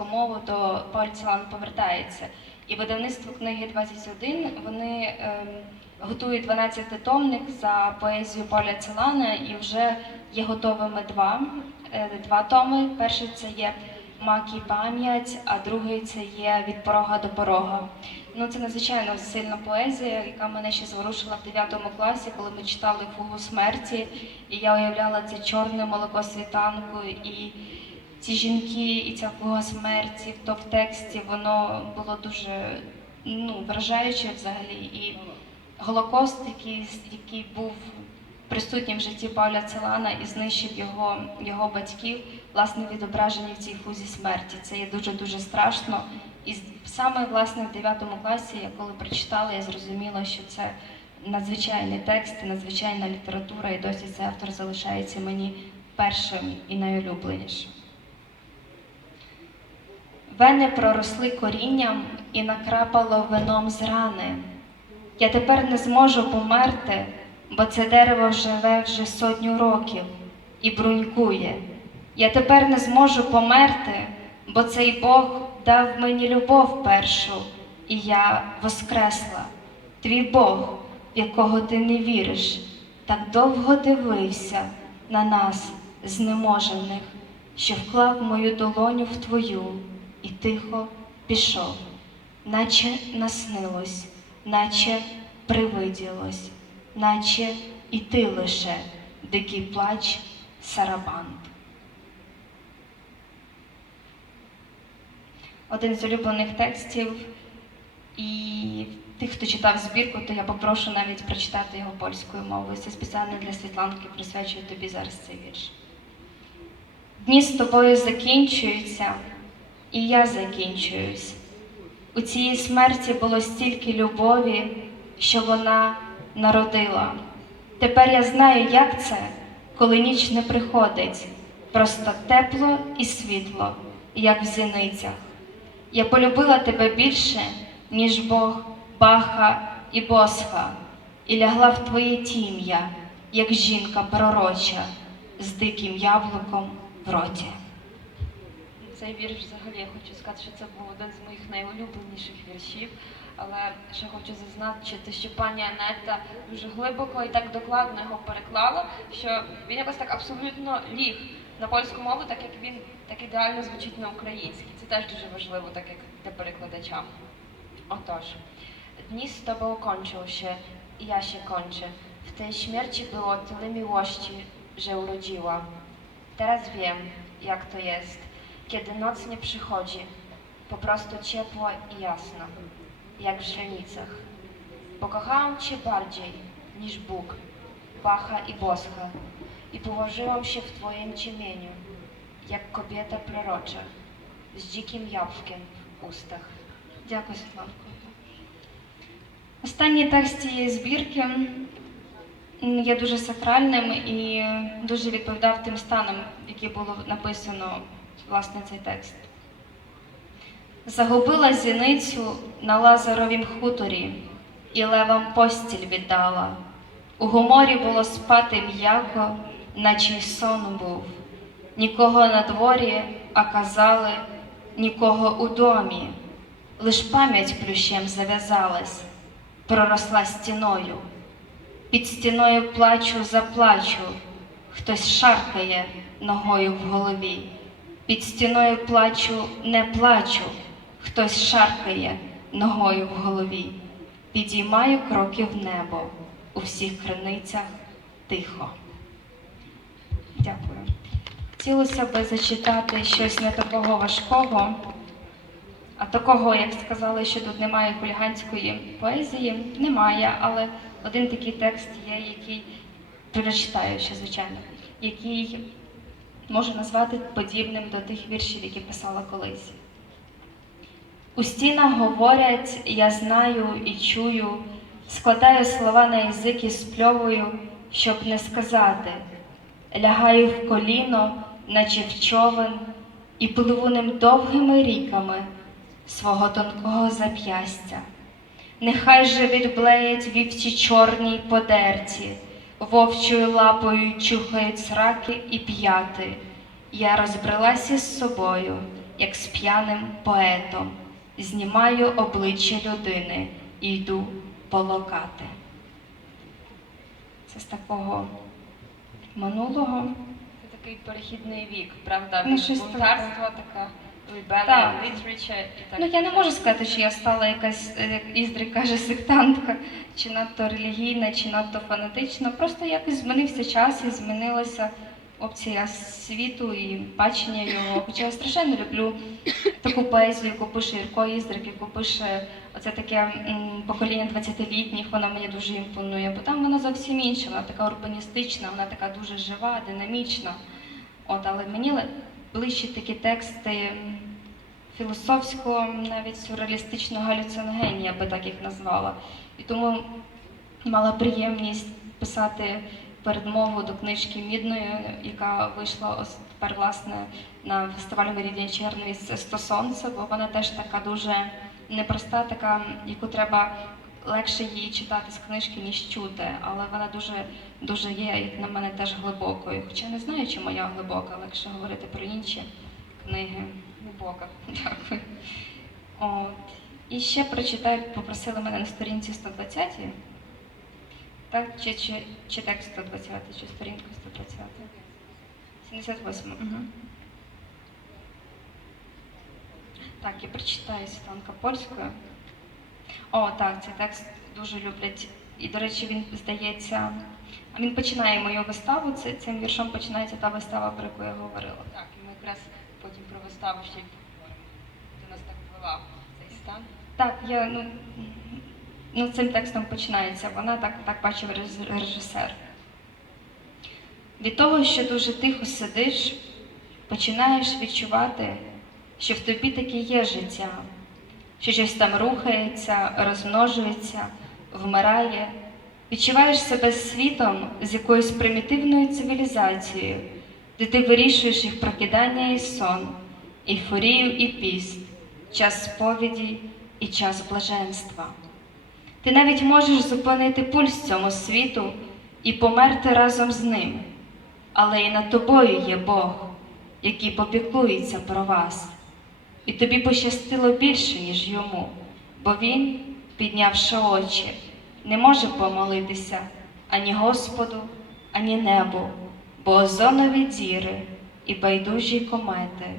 українську мову, то Пауль Целан повертається. І видавництво книги 21 вони ем, готують 12-томник за поезію Поля Целана, і вже є готовими два, е, два томи. Перший це є Мак і пам'ять, а другий це є від порога до порога. Ну це надзвичайно сильна поезія, яка мене ще зворушила в 9 класі, коли ми читали фугу смерті, і я уявляла це чорне молоко світанку і ці жінки, і ця фуга смерті, то в тексті воно було дуже ну, вражаюче взагалі. І Голокост, який, який був присутній в житті Павля Целана і знищив його, його батьків, власне, відображені в цій фузі смерті. Це є дуже-дуже страшно. І саме власне в 9 класі, я коли прочитала, я зрозуміла, що це надзвичайний текст, надзвичайна література, і досі цей автор залишається мені першим і найулюбленішим. Вени проросли корінням і накрапало вином з рани. Я тепер не зможу померти, бо це дерево живе вже сотню років і брунькує. Я тепер не зможу померти, бо цей Бог дав мені любов першу, і я воскресла. Твій Бог, в якого ти не віриш, так довго дивився на нас, знеможених, що вклав мою долоню в твою тихо пішов, наче наснилось, наче привиділось, наче і ти лише дикий плач сарабанд. Один з улюблених текстів, і тих, хто читав збірку, то я попрошу навіть прочитати його польською мовою. Це спеціально для Світланки присвячую тобі зараз цей вірш. Дні з тобою закінчуються, і я закінчуюсь. У цій смерті було стільки любові, що вона народила. Тепер я знаю, як це, коли ніч не приходить, просто тепло і світло, як в зіницях. Я полюбила тебе більше, ніж Бог, Баха і Босха, і лягла в твоє тім'я, як жінка пророча, з диким яблуком в роті. Цей вірш взагалі я хочу сказати, що це був один з моїх найулюбленіших віршів. Але ще хочу зазначити, що пані Анетта дуже глибоко і так докладно його переклала, що він якось так абсолютно ліг на польську мову, так як він так ідеально звучить на українській. Це теж дуже важливо, так як для перекладача. Отож, z tobą kończą się i ja się kończę. W tej śmierci było tyle miłości, że urodziła. Teraz wiem, jak to jest, kiedy noc nie przychodzi, po prostu ciepła i jasna, jak w źrenicach. Pokochałam Cię bardziej niż Bóg, Bacha i Boscha i położyłam się w Twoim ciemieniu, jak kobieta prorocza, z dzikim jabłkiem w ustach. Дякую, Світланко. Останній текст цієї збірки є дуже сакральним і дуже відповідав тим станам, які було написано власне цей текст. Загубила зіницю на Лазаровім хуторі і левам постіль віддала. У гуморі було спати м'яко, наче й сон був. Нікого на дворі, а казали, нікого у домі. Лиш пам'ять плющем зав'язалась, проросла стіною. Під стіною плачу, заплачу, хтось шаркає ногою в голові. Під стіною плачу, не плачу, хтось шаркає ногою в голові. Підіймаю кроки в небо, у всіх криницях тихо. Дякую. Хотілося би зачитати щось не такого важкого. А такого, як сказали, що тут немає хуліганської поезії, немає, але один такий текст є, який прочитаю ще, звичайно, який можу назвати подібним до тих віршів, які писала колись. У стінах говорять, я знаю і чую, складаю слова на язик і спльовую, щоб не сказати. Лягаю в коліно, наче в човен, і пливу ним довгими ріками свого тонкого зап'ястя. Нехай же відблеять вівці чорній подерті, вовчою лапою чухають сраки і п'яти. Я розбрелась із собою, як з п'яним поетом, знімаю обличчя людини і йду полокати. Це з такого минулого. Це такий перехідний вік, правда? Ну, Бунтарство, така rebellion Так. literature і так. Ну я не можу сказати, що я стала якась, е, Іздрик каже, сектантка, чи надто релігійна, чи надто фанатична. Просто якось змінився час і змінилася опція світу і бачення його. Хоча я страшенно люблю таку поезію, яку пише Ірко Іздрик, яку пише оце таке м, покоління 20-літніх, вона мені дуже імпонує, бо там вона зовсім інша, вона така урбаністична, вона така дуже жива, динамічна. От, але мені ближчі такі тексти філософського, навіть сюрреалістичного галюциногенія, я би так їх назвала. І тому мала приємність писати передмову до книжки Мідної, яка вийшла тепер власне на фестивалі Мерідія Чернові це «Сто сонце, бо вона теж така дуже непроста, така, яку треба легше її читати з книжки, ніж чути, але вона дуже, дуже є, як на мене, теж глибокою. Хоча не знаю, чи моя глибока, легше говорити про інші книги. глибока. Дякую. І ще прочитаю, попросили мене на сторінці 120. Так, чи, чи, чи текст 120, чи сторінка 120. 78. Угу. Так, я прочитаю Світланка польською. О, так, цей текст дуже люблять. І, до речі, він здається. Він починає мою виставу. Цим віршом починається та вистава, про яку я говорила. Так, і ми якраз потім про виставу ще й поговоримо. Ти нас так ввела цей стан. Так, я ну, ну цим текстом починається. Вона так, так бачив режисер. Від того, що дуже тихо сидиш, починаєш відчувати, що в тобі таки є життя, що щось там рухається, розмножується, вмирає. Відчуваєш себе світом з якоюсь примітивною цивілізацією, де ти вирішуєш їх прокидання і сон, ейфорію і піст, час сповіді і час блаженства. Ти навіть можеш зупинити пульс цьому світу і померти разом з ним, але і над тобою є Бог, який попіклується про вас. І тобі пощастило більше, ніж йому, бо він, піднявши очі, не може помолитися ані Господу, ані небу, бо озонові діри і байдужі комети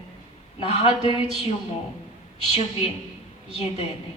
нагадують йому, що він єдиний.